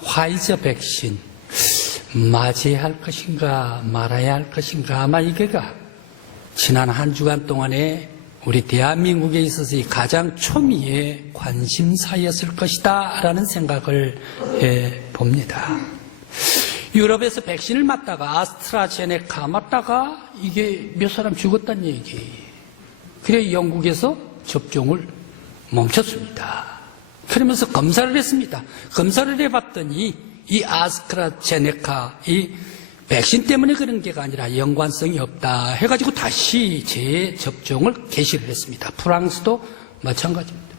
화이자 백신 맞이해야 할 것인가 말아야 할 것인가, 아마 이게가 지난 한 주간 동안에 우리 대한민국에 있어서 가장 초미의 관심사였을 것이다 라는 생각을 해봅니다. 유럽에서 백신을 맞다가 아스트라제네카 맞다가 이게 몇 사람 죽었다는 얘기. 그래 영국에서 접종을 멈췄습니다. 그러면서 검사를 했습니다. 검사를 해봤더니 이 아스트라제네카 이 백신 때문에 그런 게 아니라 연관성이 없다 해가지고 다시 재접종을 개시를 했습니다. 프랑스도 마찬가지입니다.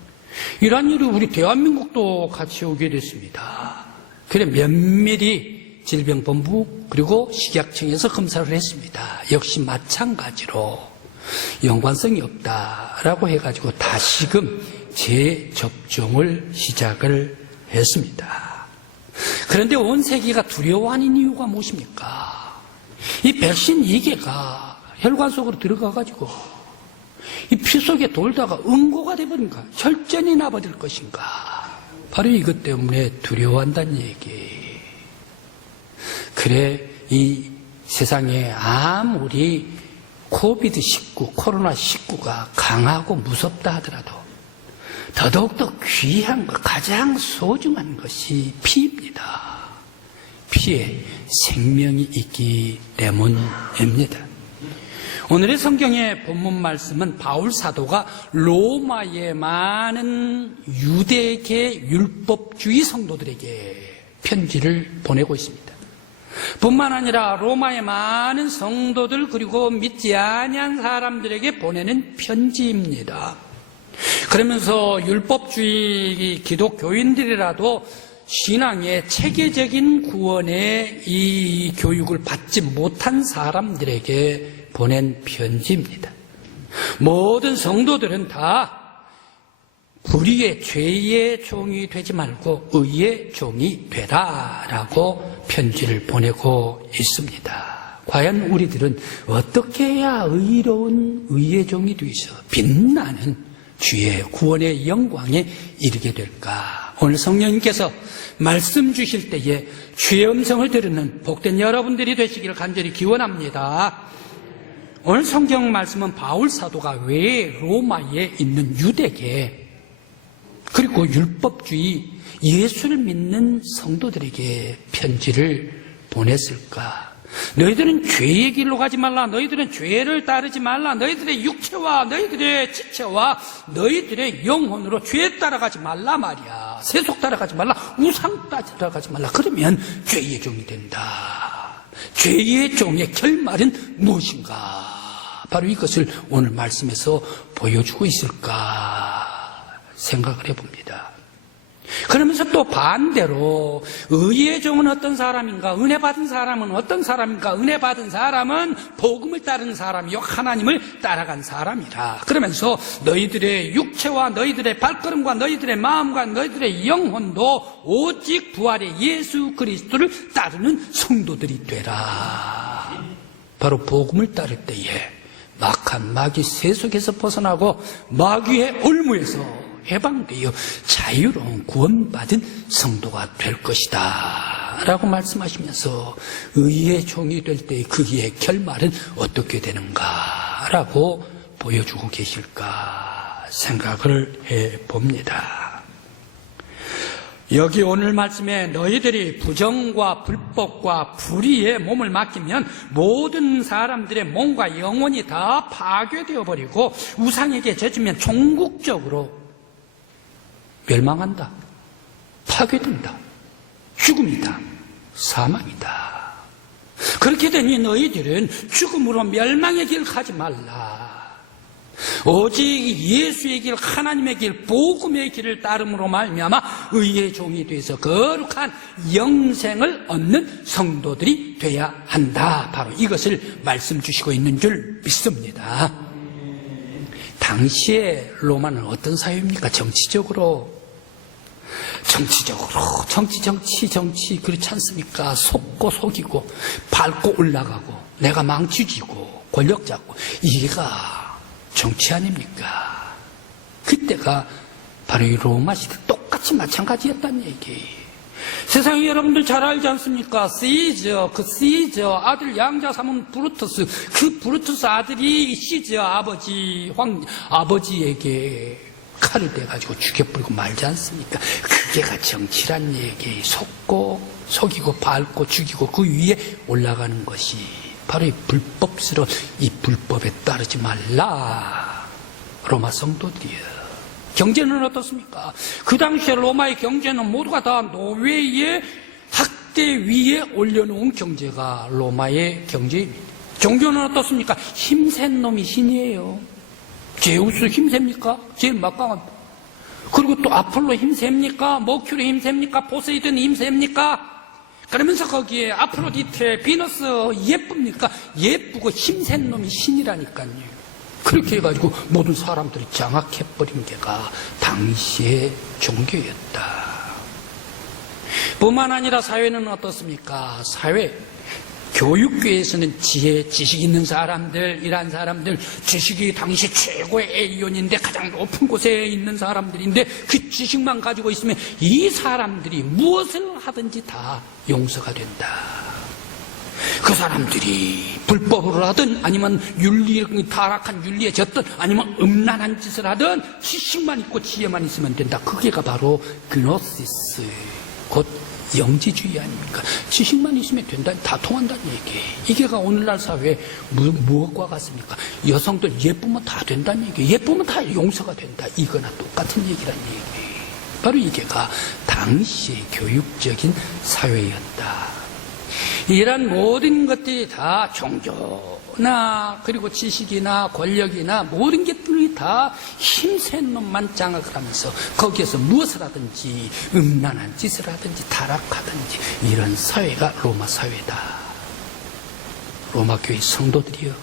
이러한 일이 우리 대한민국도 같이 오게 됐습니다. 그래 면밀히 질병본부 그리고 식약청에서 검사를 했습니다. 역시 마찬가지로 연관성이 없다라고 해가지고 다시금 재접종을 시작을 했습니다. 그런데 온 세계가 두려워하는 이유가 무엇입니까? 이 백신 2개가 혈관 속으로 들어가가지고 이 피 속에 돌다가 응고가 돼버린가, 혈전이 나버릴 것인가, 바로 이것 때문에 두려워한다는 얘기. 그래 이 세상에 아무리 코비드19, 코로나19가 강하고 무섭다 하더라도 더더욱더 귀한 것, 가장 소중한 것이 피입니다. 피에 생명이 있기 때문입니다. 오늘의 성경의 본문 말씀은 바울 사도가 로마의 많은 유대계 율법주의 성도들에게 편지를 보내고 있습니다. 뿐만 아니라 로마의 많은 성도들 그리고 믿지 아니한 사람들에게 보내는 편지입니다. 그러면서 율법주의 기독교인들이라도 신앙의 체계적인 구원의 이 교육을 받지 못한 사람들에게 보낸 편지입니다. 모든 성도들은 다 불의의 죄의 종이 되지 말고 의의 종이 되라라고 편지를 보내고 있습니다. 과연 우리들은 어떻게 해야 의로운 의의 종이 되어서 빛나는 주의 구원의 영광에 이르게 될까? 오늘 성령님께서 말씀 주실 때에 주의 음성을 들으는 복된 여러분들이 되시기를 간절히 기원합니다. 오늘 성경 말씀은 바울 사도가 왜 로마에 있는 유대계 그리고 율법주의 예수를 믿는 성도들에게 편지를 보냈을까? 너희들은 죄의 길로 가지 말라. 너희들은 죄를 따르지 말라. 너희들의 육체와 너희들의 지체와 너희들의 영혼으로 죄 따라가지 말라 말이야. 세속 따라가지 말라. 우상 따라가지 말라. 그러면 죄의 종이 된다. 죄의 종의 결말은 무엇인가? 바로 이것을 오늘 말씀에서 보여주고 있을까 생각을 해봅니다. 그러면서 또 반대로 의의 종은 어떤 사람인가? 은혜 받은 사람은 어떤 사람인가? 은혜 받은 사람은 복음을 따르는 사람이요 하나님을 따라간 사람이라. 그러면서 너희들의 육체와 너희들의 발걸음과 너희들의 마음과 너희들의 영혼도 오직 부활의 예수 그리스도를 따르는 성도들이 되라. 바로 복음을 따를 때에 막한 마귀 세속에서 벗어나고 마귀의 올무에서 해방되어 자유로운 구원받은 성도가 될 것이다 라고 말씀하시면서 의의 종이 될 때 그의 결말은 어떻게 되는가 라고 보여주고 계실까 생각을 해봅니다. 여기 오늘 말씀에 너희들이 부정과 불법과 불의에 몸을 맡기면 모든 사람들의 몸과 영혼이 다 파괴되어 버리고 우상에게 젖으면 종국적으로 멸망한다. 파괴된다. 죽음이다. 사망이다. 그렇게 되니 너희들은 죽음으로 멸망의 길 가지 말라. 오직 예수의 길, 하나님의 길, 복음의 길을 따름으로 말미암아 의의 종이 돼서 거룩한 영생을 얻는 성도들이 돼야 한다. 바로 이것을 말씀 주시고 있는 줄 믿습니다. 당시에 로마는 어떤 사회입니까? 정치적으로 정치 그렇지 않습니까? 속고 속이고 밟고 올라가고 내가 망치 쥐고 권력 잡고 이게가 정치 아닙니까? 그때가 바로 이 로마 시대 똑같이 마찬가지였다는 얘기. 세상에 여러분들 잘 알지 않습니까? 시저, 그 시저, 아들 양자 삼은 브루투스, 그 브루투스 아들이 시저 아버지에게 칼을 대가지고 죽여버리고 말지 않습니까? 그게가 정치란 얘기. 속이고 밟고 죽이고 그 위에 올라가는 것이 바로 이 불법스러운 이 불법에 따르지 말라. 로마 성도들이여. 경제는 어떻습니까? 그 당시에 로마의 경제는 모두가 다 노예의 학대 위에 올려놓은 경제가 로마의 경제입니다. 종교는 어떻습니까? 힘센 놈이 신이에요. 제우스 힘셉니까? 제일 막강합니다. 그리고 또 아폴로 힘셉니까? 머큐리 힘셉니까? 포세이돈 힘셉니까? 그러면서 거기에 아프로디테, 비너스 예쁩니까? 예쁘고 힘센 놈이 신이라니까요. 그렇게 해가지고 모든 사람들이 장악해버린 게가 당시의 종교였다. 뿐만 아니라 사회는 어떻습니까? 교육계에서는 지식 있는 사람들, 이란 사람들, 지식이 당시 최고의 Aion인데 가장 높은 곳에 있는 사람들인데 그 지식만 가지고 있으면 이 사람들이 무엇을 하든지 다 용서가 된다. 그 사람들이 불법으로 하든 아니면 타락한 윤리에 졌든 아니면 음란한 짓을 하든 지식만 있고 지혜만 있으면 된다. 그게가 바로 그노시스, 곧 영지주의 아닙니까? 지식만 있으면 된다, 다 통한다는 얘기. 이게가 오늘날 사회에 무엇과 같습니까? 여성들 예쁘면 다 된다는 얘기. 예쁘면 다 용서가 된다. 이거나 똑같은 얘기란 얘기. 바로 이게가 당시의 교육적인 사회였다. 이런 모든 것들이 다 종교나 그리고 지식이나 권력이나 모든 것들이 다 힘센 놈만 장악을 하면서 거기에서 무엇을 하든지 음란한 짓을 하든지 타락하든지 이런 사회가 로마 사회다. 로마 교회 성도들이여,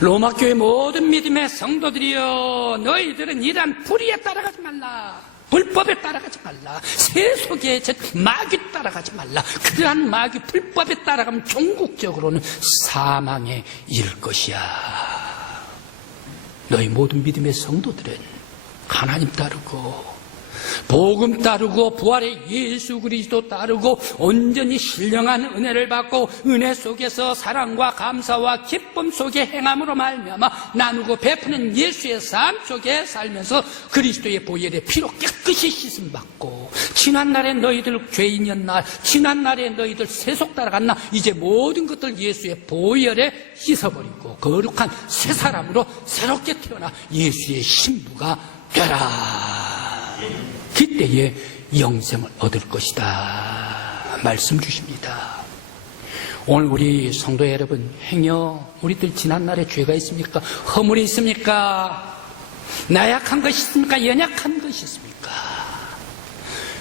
로마 교회 모든 믿음의 성도들이여, 너희들은 이러한 불의에 따라가지 말라. 불법에 따라가지 말라. 세속의 마귀 따라가지 말라. 그러한 마귀 불법에 따라가면 종국적으로는 사망에 이를 것이야. 너희 모든 믿음의 성도들은 하나님 따르고 복음 따르고 부활의 예수 그리스도 따르고 온전히 신령한 은혜를 받고 은혜 속에서 사랑과 감사와 기쁨 속에 행함으로 말미암아 나누고 베푸는 예수의 삶 속에 살면서 그리스도의 보혈의 피로 깨끗이 씻음 받고 지난날에 너희들 죄인이었나, 지난날에 너희들 세속 따라갔나, 이제 모든 것들 예수의 보혈에 씻어버리고 거룩한 새 사람으로 새롭게 태어나 예수의 신부가 되라. 그때에 영생을 얻을 것이다 말씀 주십니다. 오늘 우리 성도 여러분, 행여 우리들 지난날에 죄가 있습니까? 허물이 있습니까? 나약한 것이 있습니까? 연약한 것이 있습니까?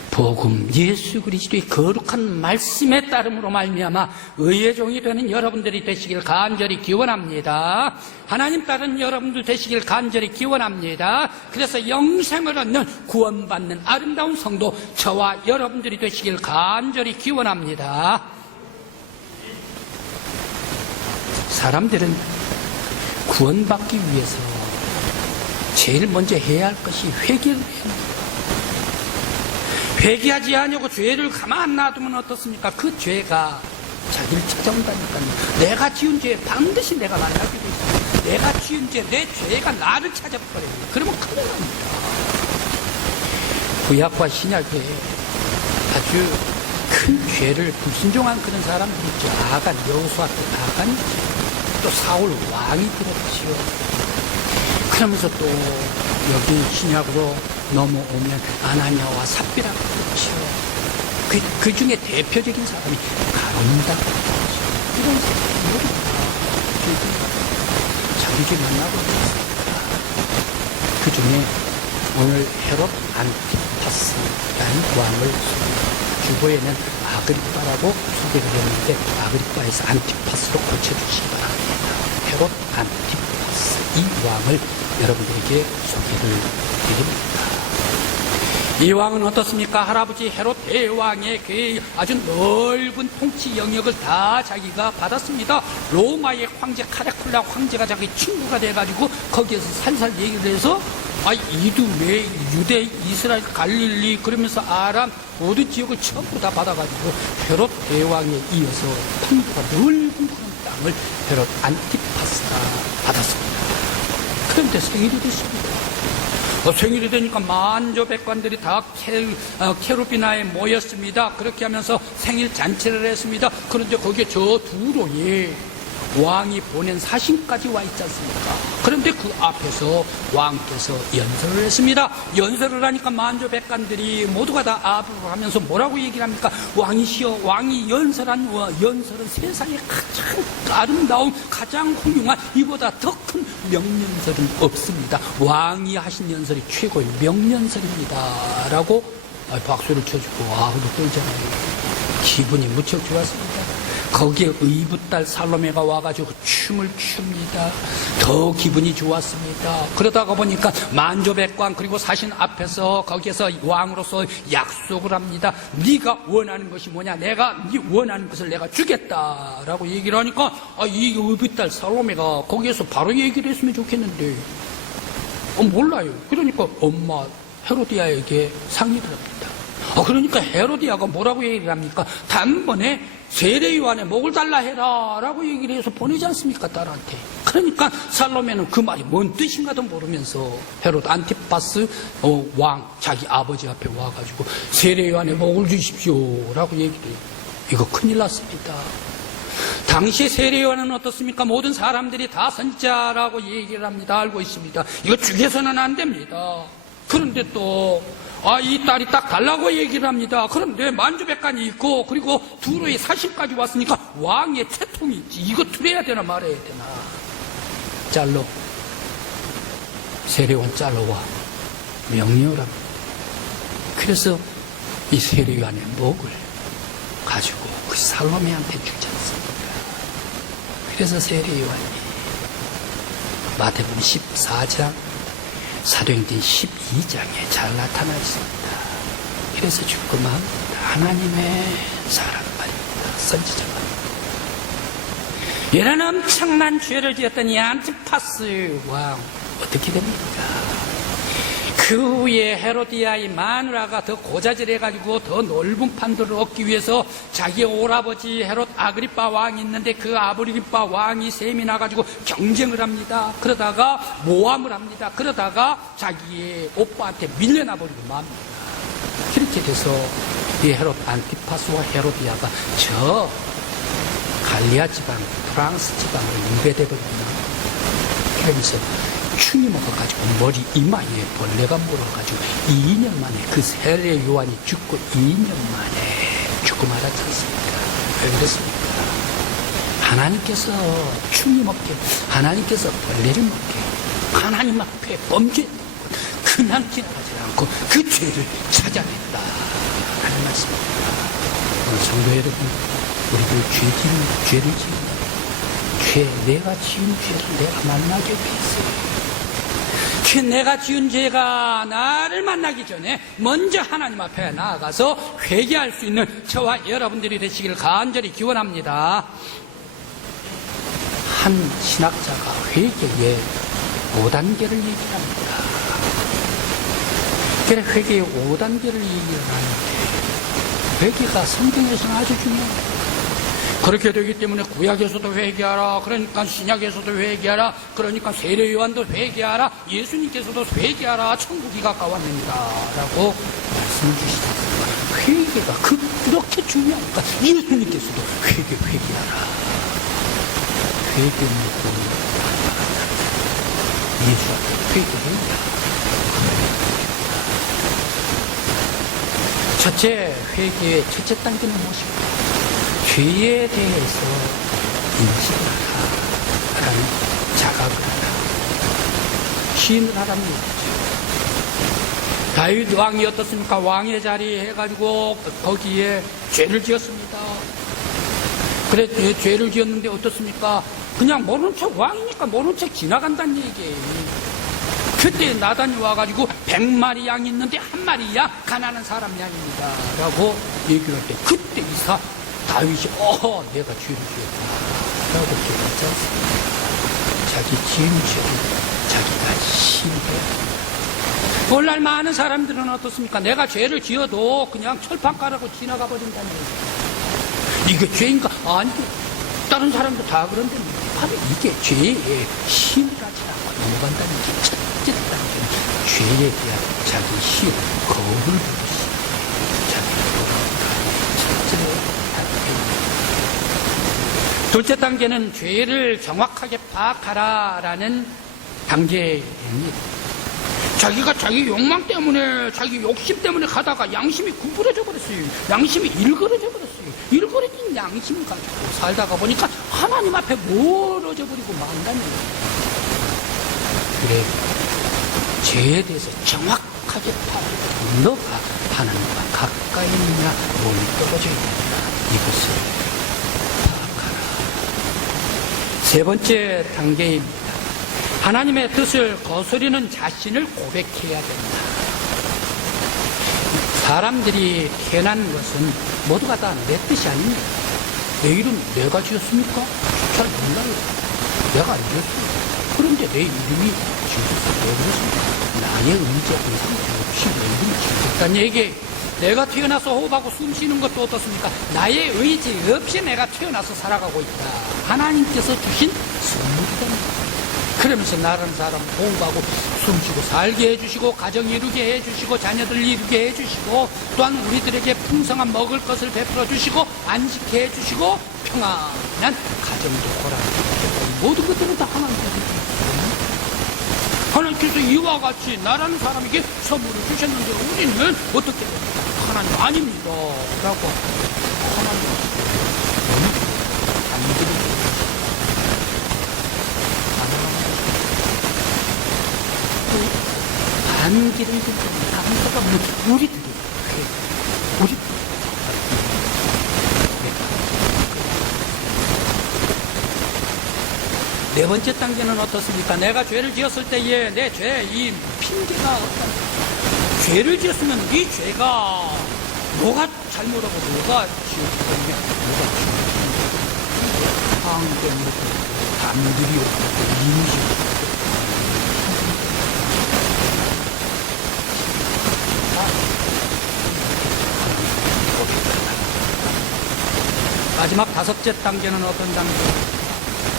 복음 예수 그리스도의 거룩한 말씀에 따름으로 말미암아 의의 종이 되는 여러분들이 되시길 간절히 기원합니다. 하나님 따른 여러분들 되시길 간절히 기원합니다. 그래서 영생을 얻는 구원받는 아름다운 성도 저와 여러분들이 되시길 간절히 기원합니다. 사람들은 구원받기 위해서 제일 먼저 해야 할 것이 회개를 해야 합니다. 회개하지 않냐고 죄를 가만 놔두면 어떻습니까? 그 죄가 자기를 찾아온다니까요. 내가 지은 죄에 반드시 내가 만나게 돼 있어요. 내가 지은 죄, 내 죄가 나를 찾아버려요. 그러면 큰일 납니다. 구약과 신약에 아주 큰 죄를 불순종한 그런 사람들이 있죠. 아간, 여호수아 때 아간이 또 사울 왕이 들었지요. 그러면서 또 여기 신약으로 넘어오면 아나니아와 삽비라고 그렇죠. 그 중에 대표적인 사람이 가론이다. 이런 사람이 자기에게 만나고 있습니다. 그 중에 오늘 헤롯 안티파스라는 왕을 주보에는 아그리빠라고 소개를 했는데 아그리빠에서 안티파스로 고쳐주시기 바랍니다. 헤롯 안티파스, 이 왕을 여러분들에게 소개를 드립니다. 이 왕은 어떻습니까? 할아버지 헤롯 대왕의 그 아주 넓은 통치 영역을 다 자기가 받았습니다. 로마의 황제 카레쿨라 황제가 자기 친구가 돼가지고 거기에서 살살 얘기를 해서 이두메, 유대, 이스라엘, 갈릴리 그러면서 아람 모든 지역을 전부 다 받아가지고 헤롯 대왕에 이어서 판도가 넓은 그런 땅을 헤롯 안티파스가 받았습니다. 그런데 생일이 됐습니다. 생일이 되니까 만조백관들이 다 케루비나에 모였습니다. 그렇게 하면서 생일 잔치를 했습니다. 그런데 거기에 저 두로에 왕이 보낸 사신까지 와 있지 않습니까? 그런데 그 앞에서 왕께서 연설을 했습니다. 연설을 하니까 만조백관들이 모두가 다 아부를 하면서 뭐라고 얘기를 합니까? 왕이시여, 왕이 연설한 연설은 세상에 가장 아름다운, 가장 훌륭한, 이보다 더 큰 명연설은 없습니다. 왕이 하신 연설이 최고의 명연설입니다. 라고 박수를 쳐주고 아우도 떨잖아요. 기분이 무척 좋았습니다. 거기에 의붓딸 살로메가 와가지고 춤을 춥니다. 더 기분이 좋았습니다. 그러다가 보니까 만조백관 그리고 사신 앞에서 거기에서 왕으로서 약속을 합니다. 네가 원하는 것이 뭐냐? 내가 네 원하는 것을 내가 주겠다라고 얘기를 하니까 이 의붓딸 살로메가 거기에서 바로 얘기를 했으면 좋겠는데 몰라요. 그러니까 엄마 헤로디아에게 상의를 합니다. 그러니까 헤로디아가 뭐라고 얘기를 합니까? 단번에 세례요한의 목을 달라 해라 라고 얘기를 해서 보내지 않습니까? 딸한테. 그러니까 살로메는 그 말이 뭔 뜻인가도 모르면서 헤롯 안티파스 왕 자기 아버지 앞에 와가지고 세례요한의 목을 주십시오 라고 얘기를 해요. 이거 큰일 났습니다. 당시 세례요한은 어떻습니까? 모든 사람들이 다 선지자라고 얘기를 합니다. 알고 있습니다. 이거 죽여서는 안 됩니다. 그런데 또 이 딸이 딱 달라고 얘기를 합니다. 그런데 만주백관이 있고 그리고 두로의 사신까지 왔으니까 왕의 채통이 있지. 이거 드려야 되나 말아야 되나. 잘로 세례요한 잘로와 명령을 합니다. 그래서 이 세례요한의 목을 가지고 그 살로메한테 주지 않습니까? 그래서 세례요한이 마태복음 14장 사도행전 12장에 잘 나타나 있습니다. 그래서 죽음합니다. 하나님의 사랑 말입니다. 선지자 말입니다. 이런 엄청난 죄를 지었던 이 안티파스 왕 어떻게 됩니까? 그 후에 헤로디아의 마누라가 더 고자질해가지고 더 넓은 판도를 얻기 위해서 자기 오라버지 헤롯 아그리빠 왕이 있는데 그 아그리빠 왕이 셈이 나가지고 경쟁을 합니다. 그러다가 모함을 합니다. 그러다가 자기의 오빠한테 밀려나버리고 맙니다. 그렇게 돼서 이 헤롯 안티파스와 헤로디아가 저 갈리아 지방, 프랑스 지방으로 유배되거든요. 그러면서 충이 먹어가지고 머리 이마에 벌레가 물어가지고 2년 만에 그 세례 요한이 죽고 2년 만에 죽고 말았지 않습니까? 왜 그랬습니까? 하나님께서 충이 먹게, 하나님께서 벌레를 먹게, 하나님 앞에 범죄했던 것 그냥 지나가지 않고 그 죄를 찾아냈다 하는 말씀입니다. 오늘 성도 여러분, 우리도 죄를 지은 내가 지은 죄를 내가 만나기 위해서 내가 지은 죄가 나를 만나기 전에 먼저 하나님 앞에 나아가서 회개할 수 있는 저와 여러분들이 되시기를 간절히 기원합니다. 한 신학자가 회개의 5단계를 얘기를 합니다. 그래 회개의 5단계를 얘기를 하는데 회개가 성경에서는 아주 중요합니다. 그렇게 되기 때문에 구약에서도 회개하라. 그러니까 신약에서도 회개하라. 그러니까 세례 요한도 회개하라. 예수님께서도 회개하라. 천국이 가까웠습니다. 라고 말씀을 주시잖아요. 회개가 그렇게 중요합니까? 예수님께서도 회개하라. 회개는 예수 앞에 회개해야. 첫째 회개의 첫째 단계는 무엇입니까? 죄에 대해서 인식을 하라는 자각을 하라. 시인을 하라는 얘기죠. 다윗 왕이 어떻습니까? 왕의 자리에 해가지고 거기에 죄를 지었습니다. 그래 죄를 지었는데 어떻습니까? 그냥 모른 척 왕이니까 모른 척 지나간다는 얘기예요. 그때 나단이 와가지고 100마리 양이 있는데 한 마리 양 가난한 사람 양입니다 라고 얘기를 할 때 그때 이사 다윗이 내가 죄를 지었다 라고 기억하지 않습니까? 자기 지은 죄를 자기가 신뢰해야 합니다. 오늘날 많은 사람들은 어떻습니까? 내가 죄를 지어도 그냥 철판 깔아고 지나가 버린다는 거예요. 이게 죄인가? 아니, 다른 사람도 다 그런데 바로 이게 죄의 심가지라고 넘어간다는 게 첫째 단계는 죄에 대한 자기 시험, 거울을 부르시 자기 첫째 단계. 둘째 단계는 죄를 정확하게 파악하라라는 단계입니다. 자기가 자기 욕망 때문에, 자기 욕심 때문에 가다가 양심이 구부러져 버렸어요. 양심이 일그러져 버렸어요. 일그러진 양심 가지고 살다가 보니까 하나님 앞에 멀어져 버리고 만다는 거예요. 그래, 죄에 대해서 정확하게 파악하고 너가 하나님과 가까이 있느냐, 멀리 떨어져 있느냐, 이것을 파악하라. 세 번째 단계입니다. 하나님의 뜻을 거스르는 자신을 고백해야 된다. 사람들이 태어난 것은 모두가 다 내 뜻이 아닙니다. 내 이름 내가 지었습니까? 잘 몰라요. 내가 안 지었어요. 그런데 내 이름이 지어졌어요. 왜 그렇습니까? 나의 의지 이상 없이 내 이름이 지어졌다는 얘기예요. 내가 태어나서 호흡하고 숨 쉬는 것도 어떻습니까? 나의 의지 없이 내가 태어나서 살아가고 있다. 하나님께서 주신 선물이다. 그러면서 나라는 사람 호흡하고 숨쉬고 살게 해주시고 가정 이루게 해주시고 자녀들 이루게 해주시고 또한 우리들에게 풍성한 먹을 것을 베풀어 주시고 안식해 해주시고 평안한 가정도 허락해주시고 모든 것들은 다 하나님께서 하나님께서 이와 같이 나라는 사람에게 선물을 주셨는데 우리는 어떻게 됩니까? 하나님 아닙니다 라고 하나님 안 믿으면 반기름 든든한 남자가 우리들이 우리 네 번째 단계는 어떻습니까? 내가 죄를 지었을 때에 내 죄, 이 핑계가 없다. 죄를 지었으면 이 죄가 너가 잘못하고 너가 지었다는 게 너가 지었다는 황금으로 담들이 없고 인지 마지막 다섯째 단계는 어떤 단계입니까?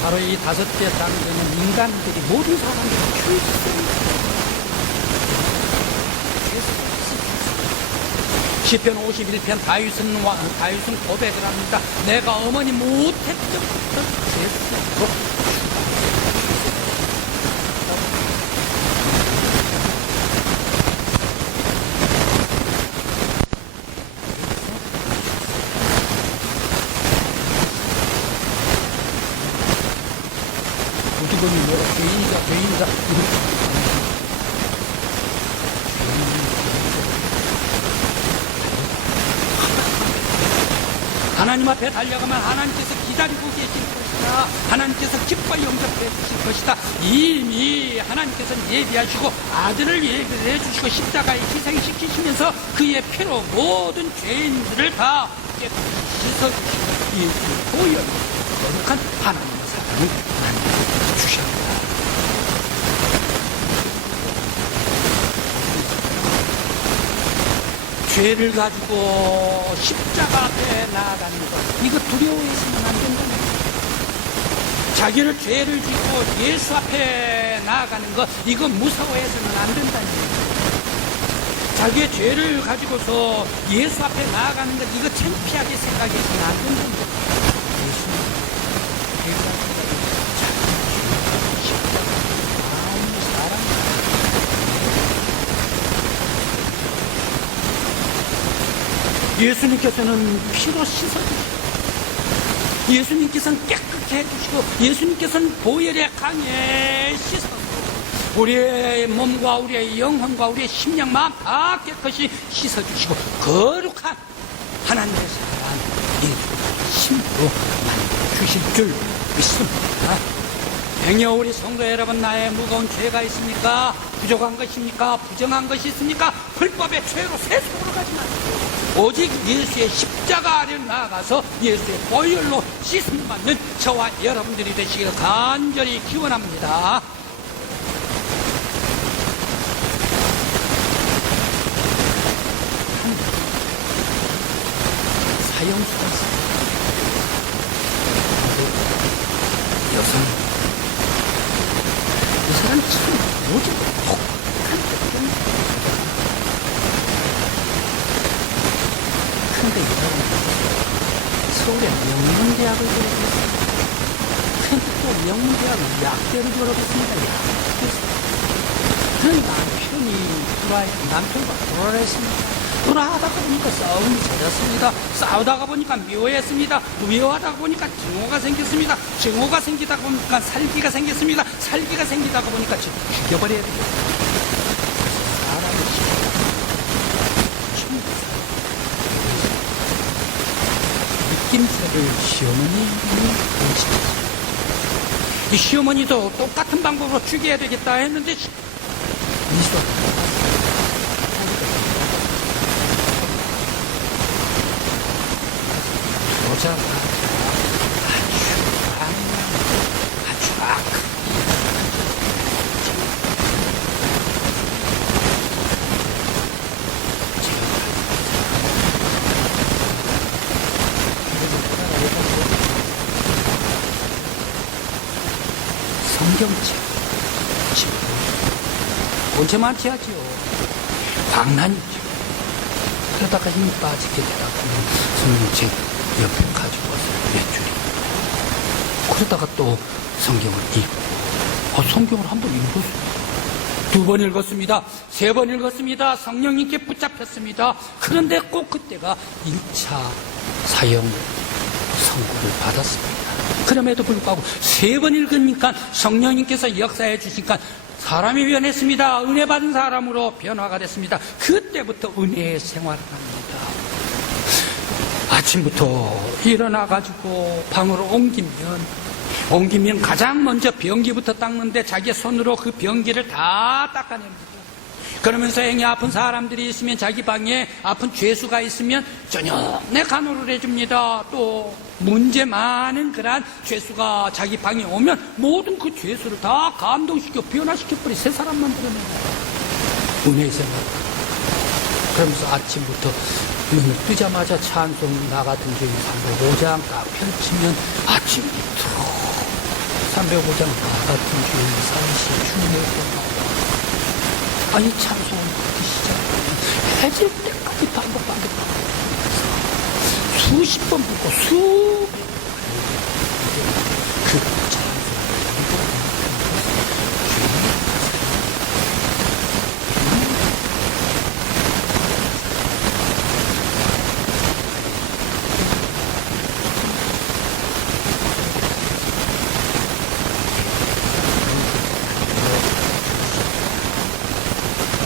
바로 이 다섯째 단계는 인간들이 모든 사람들이 시편 51편 다윗은 고백을 합니다. 내가 어머니 못했던 죄로 죄인이다. 하나님 앞에 달려가면 하나님께서 기다리고 계실 것이다. 하나님께서 기뻐 영접해 주실 것이다. 이미 하나님께서는 예비하시고 아들을 예비해 주시고 십자가에 희생시키시면서 그의 피로 모든 죄인들을 다 씻어주시고 이 보혈 거룩한 하나님의 사랑을 하나님께서 주셨다. 죄를 가지고 십자가 앞에 나아가는 것, 이거 두려워해서는 안 된다는 거예요. 자기를 죄를 지고 예수 앞에 나아가는 것, 이거 무서워해서는 안 된다는 거예요. 자기의 죄를 가지고서 예수 앞에 나아가는 것, 이거 창피하게 생각해서는 안 된다는 거예요. 예수님, 죄가 자기 십자가 아무 사랑 예수님께서는 피로 씻어주시고 예수님께서는 깨끗게 해주시고 예수님께서는 보혈의 강에 씻어서 우리의 몸과 우리의 영혼과 우리의 심령 마음 다 깨끗이 씻어주시고 거룩한 하나님의 사랑 예수 신으로 만들어주실 줄 믿습니다. 행여 우리 성도 여러분, 나의 무거운 죄가 있습니까? 부족한 것입니까? 부정한 것이 있습니까? 불법의 죄로 세속으로 가지 마시고 오직 예수의 십자가 아래로 나아가서 예수의 보혈로 씻음 받는 저와 여러분들이 되시기를 간절히 기원합니다. 사형수가 있습니다. 여성. 이 사람 참 뭐지? 독한 특징이. 그런데 이 사람은 서울의 명문대학을 졸업했습니다. 그런데 또 명문대학은 약대를 졸업했습니다. 그 남편과 불화를 했습니다. 불화하다가 보니까 싸움이 잦았습니다. 싸우다가 보니까 미워했습니다. 미워하다가 보니까 증오가 생겼습니다. 증오가 생기다 보니까 살기가 생겼습니다. 살기가 생기다가 보니까 죽여버려야 되겠습니다. 사람이 느낌새를 시어머님이 보시죠. 이 시어머니도 똑같은 방법으로 죽여야 되겠다 했는데 미수가 여자가 아주 악한 성경책 본체만 해야지요. 광난이죠. 그러다가 힘이 빠지게 되다가 성경책 옆에 가지고 와서 몇 줄이 그러다가 또 성경을 읽고 성경을 한 번 읽었습니다. 2번 읽었습니다. 3번 읽었습니다. 성령님께 붙잡혔습니다. 그런데 꼭 그때가 1차 사형 선고를 받았습니다. 그럼에도 불구하고 3번 읽으니까 성령님께서 역사해 주시니까 사람이 변했습니다. 은혜 받은 사람으로 변화가 됐습니다. 그때부터 은혜의 생활을 합니다. 아침부터 일어나가지고 방으로 옮기면 가장 먼저 변기부터 닦는데 자기 손으로 그 변기를 다 닦아냅니다. 그러면서 행이 아픈 사람들이 있으면 자기 방에 아픈 죄수가 있으면 저녁내 간호를 해줍니다. 또 문제 많은 그러한 죄수가 자기 방에 오면 모든 그 죄수를 다 감동시켜 변화시켜버리 새 사람 만들어냅니다. 은혜의 생활. 그러면서 아침부터 눈을 뜨자마자 찬송 나같은 중에 305장 딱 펼치면 아침부터 305장 나같은 중에 사이시 주님의 뜻 아니 찬송을 듣기 시작하면 해질 때까지 반복하게 수십 번 듣고 수백 번 그 찬송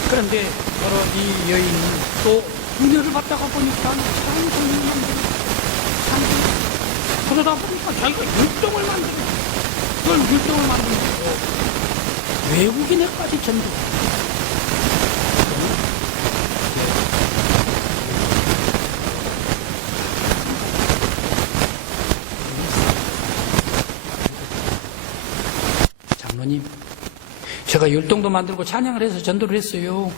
그런데 바로 이 여인이 또 은혜를 받다가 보니까 찬송을 만들고 그러다 보니까 자기가 율동을 만들고 그걸 율동을 만들고 외국인에까지 전도 장로님 제가 율동도 만들고 찬양을 해서 전도를 했어요.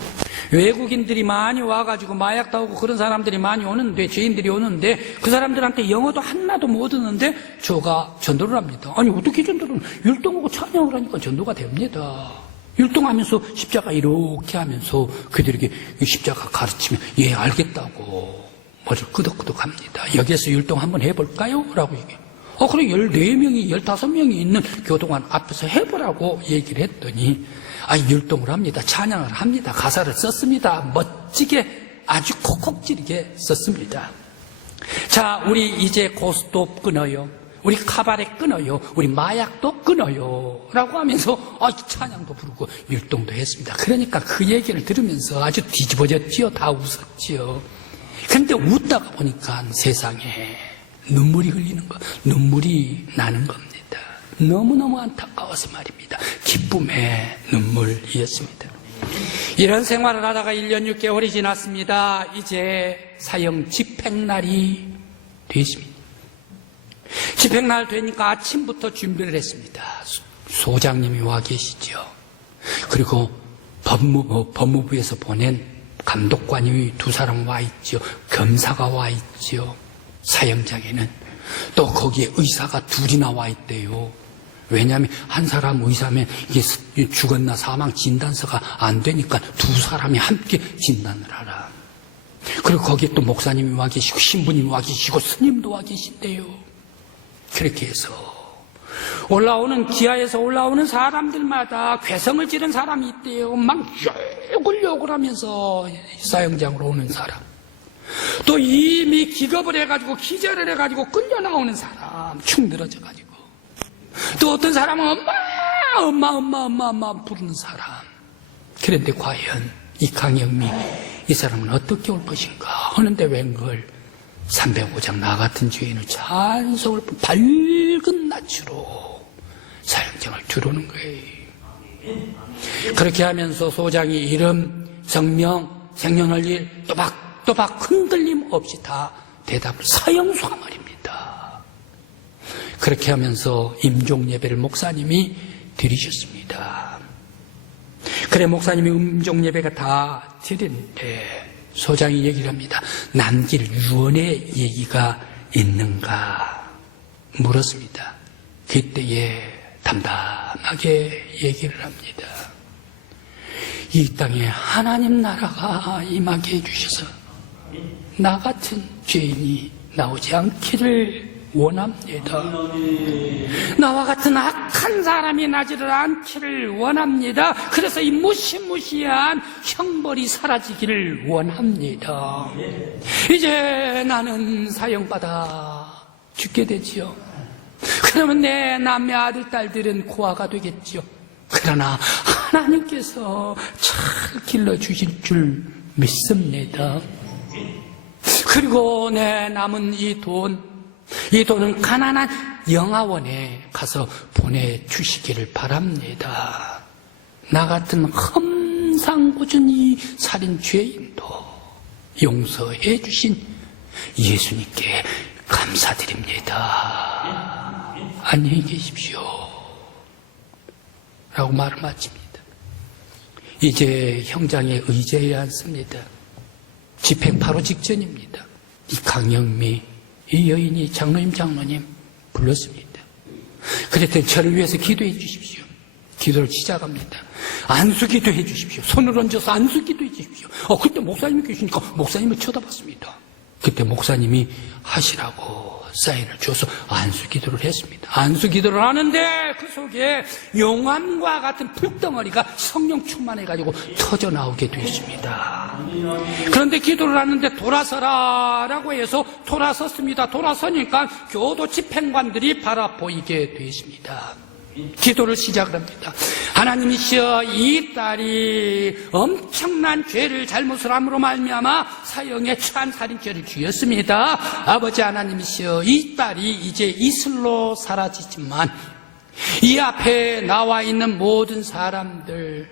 외국인들이 많이 와가지고 마약도 하고 그런 사람들이 많이 오는데 죄인들이 오는데 그 사람들한테 영어도 하나도 못 듣는데 저가 전도를 합니다. 아니 어떻게 전도를 율동하고 찬양을 하니까 전도가 됩니다. 율동하면서 십자가 이렇게 하면서 그들에게 십자가 가르치면 예 알겠다고 머리를 끄덕끄덕합니다. 여기에서 율동 한번 해볼까요? 라고 얘기해요. 그래 14명이 15명이 있는 교동관 앞에서 해보라고 얘기를 했더니 율동을 합니다. 찬양을 합니다. 가사를 썼습니다. 멋지게 아주 콕콕지르게 썼습니다. 자, 우리 이제 고스도 끊어요. 우리 카바레 끊어요. 우리 마약도 끊어요. 라고 하면서 찬양도 부르고 율동도 했습니다. 그러니까 그 얘기를 들으면서 아주 뒤집어졌지요. 다 웃었지요. 그런데 웃다가 보니까 세상에 눈물이 흘리는 거, 눈물이 나는 겁니다. 너무너무 안타까워서 말입니다. 기쁨의 눈물이었습니다. 이런 생활을 하다가 1년 6개월이 지났습니다. 이제 사형 집행날이 됐습니다. 집행날 되니까 아침부터 준비를 했습니다. 소장님이 와 계시죠. 그리고 법무부에서 보낸 감독관이 2사람 와 있죠. 검사가 와 있죠. 사형장에는 또 거기에 의사가 둘이나 와 있대요. 왜냐하면 한 사람 의사면 이게 죽었나 사망 진단서가 안 되니까 두 사람이 함께 진단을 하라. 그리고 거기에 또 목사님이 와 계시고 신부님이 와 계시고 스님도 와 계신대요. 그렇게 해서 기아에서 올라오는 사람들마다 괴성을 지른 사람이 있대요. 막 욕을 하면서 사형장으로 오는 사람. 또 이미 기겁을 해가지고 기절을 해가지고 끌려 나오는 사람, 축 늘어져가지고. 또 어떤 사람은 엄마 부르는 사람. 그런데 과연 이 강영미, 이 사람은 어떻게 올 것인가 하는데 웬걸 305장 나 같은 죄인을 찬송을 밝은 낯으로 사형장을 들어오는 거예요. 그렇게 하면서 소장이 이름, 성명, 생년월일 또박 흔들림 없이 다 대답을 사형수가 말입니다. 그렇게 하면서 임종 예배를 목사님이 드리셨습니다. 그래 목사님이 임종 예배가 다 드리는데 소장이 얘기를 합니다. 남길 유언의 얘기가 있는가 물었습니다. 그때에 담담하게 얘기를 합니다. 이 땅에 하나님 나라가 임하게 해주셔서 나 같은 죄인이 나오지 않기를 원합니다. 나와 같은 악한 사람이 나지를 않기를 원합니다. 그래서 이 무시무시한 형벌이 사라지기를 원합니다. 이제 나는 사형받아 죽게 되지요. 그러면 내 남매 아들 딸들은 고아가 되겠지요. 그러나 하나님께서 잘 길러주실 줄 믿습니다. 그리고 내 남은 이 돈은 가난한 영아원에 가서 보내주시기를 바랍니다. 나 같은 험상궂은 이 살인 죄인도 용서해 주신 예수님께 감사드립니다. 안녕히 계십시오. 라고 말을 마칩니다. 이제 형장에 의제해야 않습니다. 집행 바로 직전입니다. 이 강영미, 이 여인이 장로님 불렀습니다. 그랬더니 저를 위해서 기도해 주십시오. 기도를 시작합니다. 안수기도 해 주십시오. 손을 얹어서 안수기도 해 주십시오. 그때 목사님이 계시니까 목사님을 쳐다봤습니다. 그때 목사님이 하시라고 사인을 줘서 안수기도를 했습니다. 안수기도를 하는데 그 속에 용암과 같은 불덩어리가 성령 충만해가지고 터져 나오게 되었습니다. 그런데 기도를 하는데 돌아서라라고 해서 돌아섰습니다. 돌아서니까 교도 집행관들이 바라보이게 되었습니다. 기도를 시작을 합니다. 하나님이시여, 이 딸이 엄청난 죄를 잘못을 함으로 말미암아 사형에 처한 살인죄를 지었습니다. 아버지 하나님이시여, 이 딸이 이제 이슬로 사라지지만 이 앞에 나와 있는 모든 사람들,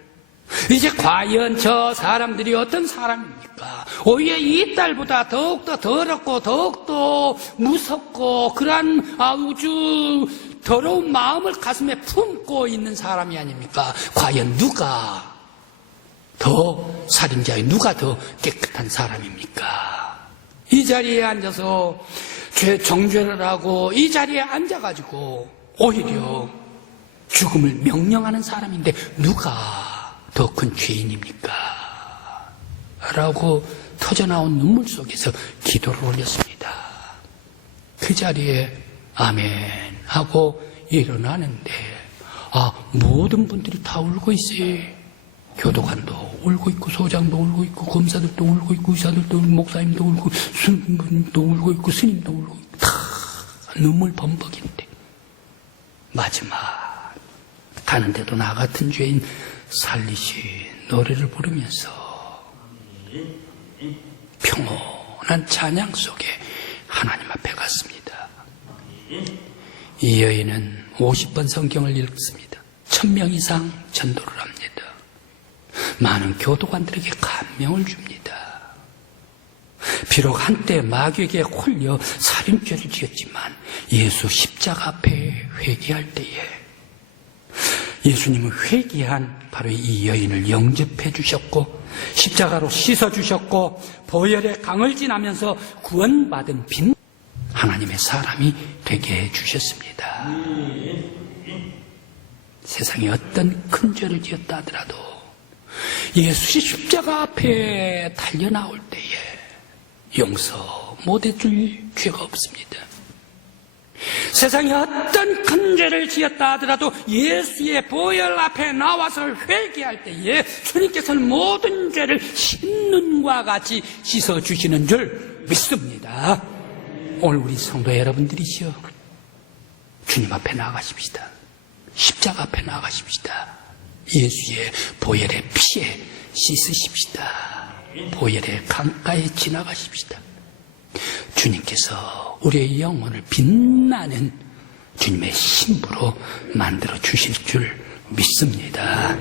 이제 과연 저 사람들이 어떤 사람입니까? 오히려 이 딸보다 더욱더 더럽고 더욱더 무섭고 그러한 아주 더러운 마음을 가슴에 품고 있는 사람이 아닙니까? 과연 누가 더 살인자요? 누가 더 깨끗한 사람입니까? 이 자리에 앉아서 정죄를 하고 이 자리에 앉아가지고 오히려 죽음을 명령하는 사람인데 누가 더 큰 죄인입니까? 라고 터져나온 눈물 속에서 기도를 올렸습니다. 그 자리에 아멘 하고 일어나는데 모든 분들이 다 울고 있어요. 교도관도 울고 있고 소장도 울고 있고 검사들도 울고 있고 의사들도 울고 목사님도 울고 스님도 울고 있고 스님도 울고 있고 다 눈물 범벅인데 마지막 가는데도 나 같은 죄인 살리신 노래를 부르면서 평온한 찬양 속에 하나님 앞에 갔습니다. 이 여인은 50번 성경을 읽습니다. 1000명 이상 전도를 합니다. 많은 교도관들에게 감명을 줍니다. 비록 한때 마귀에게 홀려 살인죄를 지었지만 예수 십자가 앞에 회개할 때에 예수님은 회개한 바로 이 여인을 영접해 주셨고 십자가로 씻어 주셨고 보혈의 강을 지나면서 구원받은 빈 하나님의 사람이 되게 해주셨습니다. 세상에 어떤 큰 죄를 지었다 하더라도 예수의 십자가 앞에 달려 나올 때에 용서 못해줄 죄가 없습니다. 세상에 어떤 큰 죄를 지었다 하더라도 예수의 보혈 앞에 나와서 회개할 때에 주님께서는 모든 죄를 씻는과 같이 씻어주시는 줄 믿습니다. 오늘 우리 성도 여러분들이시여, 주님 앞에 나아가십시다. 십자가 앞에 나아가십시다. 예수의 보혈의 피에 씻으십시다. 보혈의 강가에 지나가십시다. 주님께서 우리의 영혼을 빛나는 주님의 신부로 만들어 주실 줄 믿습니다.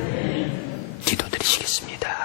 기도드리시겠습니다.